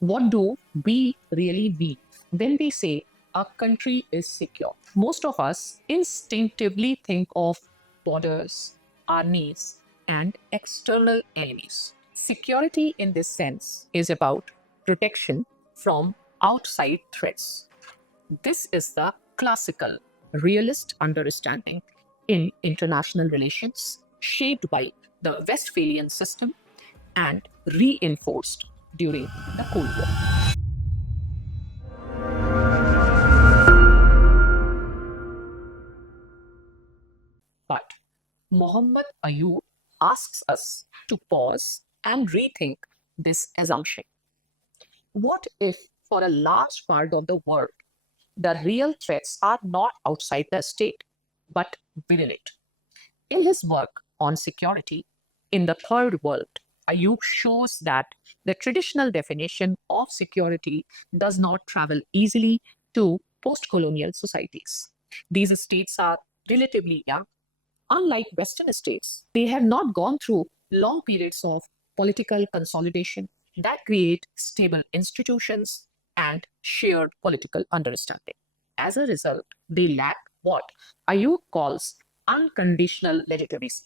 What do we really mean when we say a country is secure? Most of us instinctively think of borders, armies, and external enemies. Security, in this sense, is about protection from outside threats. This is the classical realist understanding in international relations, shaped by the Westphalian system and reinforced during the Cold War. But Mohammed Ayoob asks us to pause and rethink this assumption. What if, for a large part of the world, the real threats are not outside the state, but within it? In his work on security in the Third World, Ayub shows that the traditional definition of security does not travel easily to postcolonial societies. These states are relatively young. Unlike Western states, they have not gone through long periods of political consolidation that create stable institutions and shared political understanding. As a result, they lack what Ayub calls unconditional legitimacy.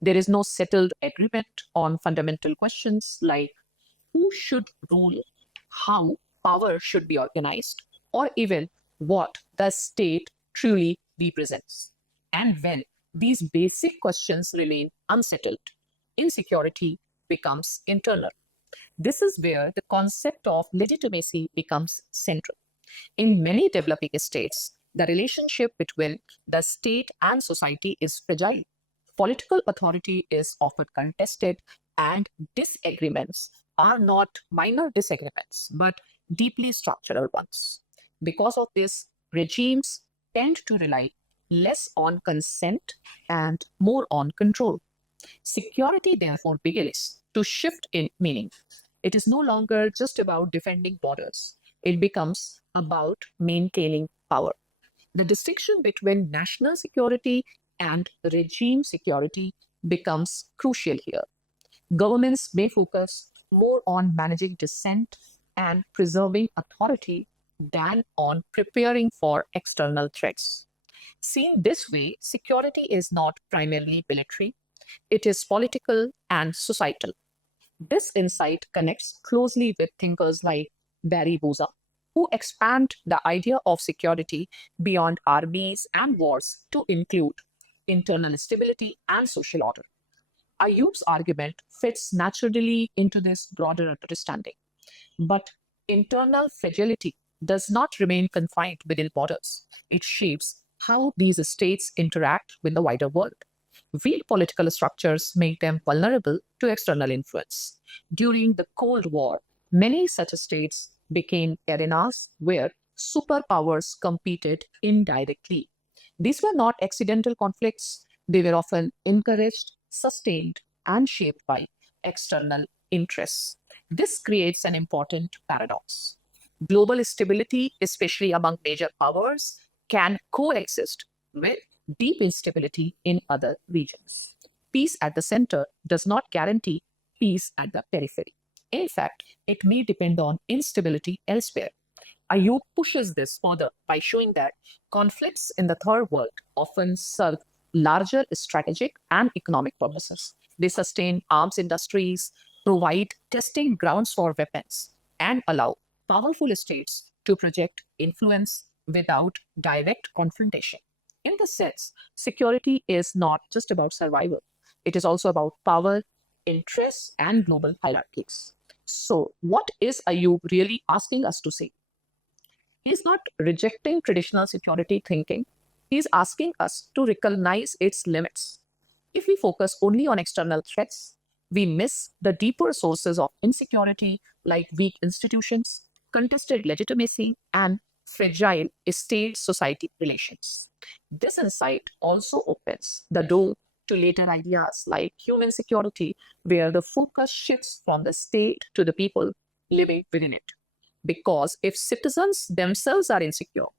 There is no settled agreement on fundamental questions like who should rule, how power should be organized, or even what the state truly represents. And when these basic questions remain unsettled, insecurity becomes internal. This is where the concept of legitimacy becomes central. In many developing states, the relationship between the state and society is fragile. Political authority is often contested, and disagreements are not minor disagreements, but deeply structural ones. Because of this, regimes tend to rely less on consent and more on control. Security, therefore, begins to shift in meaning. It is no longer just about defending borders, it becomes about maintaining power. The distinction between national security and regime security becomes crucial here. Governments may focus more on managing dissent and preserving authority than on preparing for external threats. Seen this way, security is not primarily military, it is political and societal. This insight connects closely with thinkers like Barry Boza, who expand the idea of security beyond armies and wars to include internal stability and social order. Ayub's argument fits naturally into this broader understanding. But internal fragility does not remain confined within borders. It shapes how these states interact with the wider world. Weak political structures make them vulnerable to external influence. During the Cold War, many such states became arenas where superpowers competed indirectly. These were not accidental conflicts, they were often encouraged, sustained, and shaped by external interests. This creates an important paradox. Global stability, especially among major powers, can coexist with deep instability in other regions. Peace at the center does not guarantee peace at the periphery. In fact, it may depend on instability elsewhere. Ayub pushes this further by showing that conflicts in the third world often serve larger strategic and economic purposes. They sustain arms industries, provide testing grounds for weapons, and allow powerful states to project influence without direct confrontation. In this sense, security is not just about survival, it is also about power, interests, and global hierarchies. So, what is Ayub really asking us to say? He's not rejecting traditional security thinking, he's asking us to recognize its limits. If we focus only on external threats, we miss the deeper sources of insecurity like weak institutions, contested legitimacy, and fragile state society relations. This insight also opens the door to later ideas like human security, where the focus shifts from the state to the people living within it. Because if citizens themselves are insecure,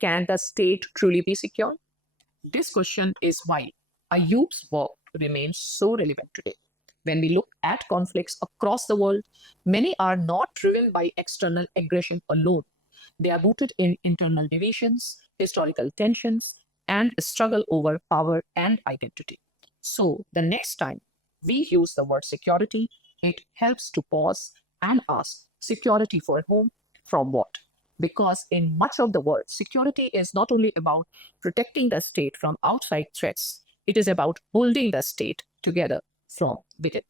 can the state truly be secure? This question is why Ayub's work remains so relevant today. When we look at conflicts across the world, many are not driven by external aggression alone. They are rooted in internal divisions, historical tensions, and struggle over power and identity. So, the next time we use the word security, it helps to pause and ask security for whom, from what? Because in much of the world, security is not only about protecting the state from outside threats, it is about holding the state together from within.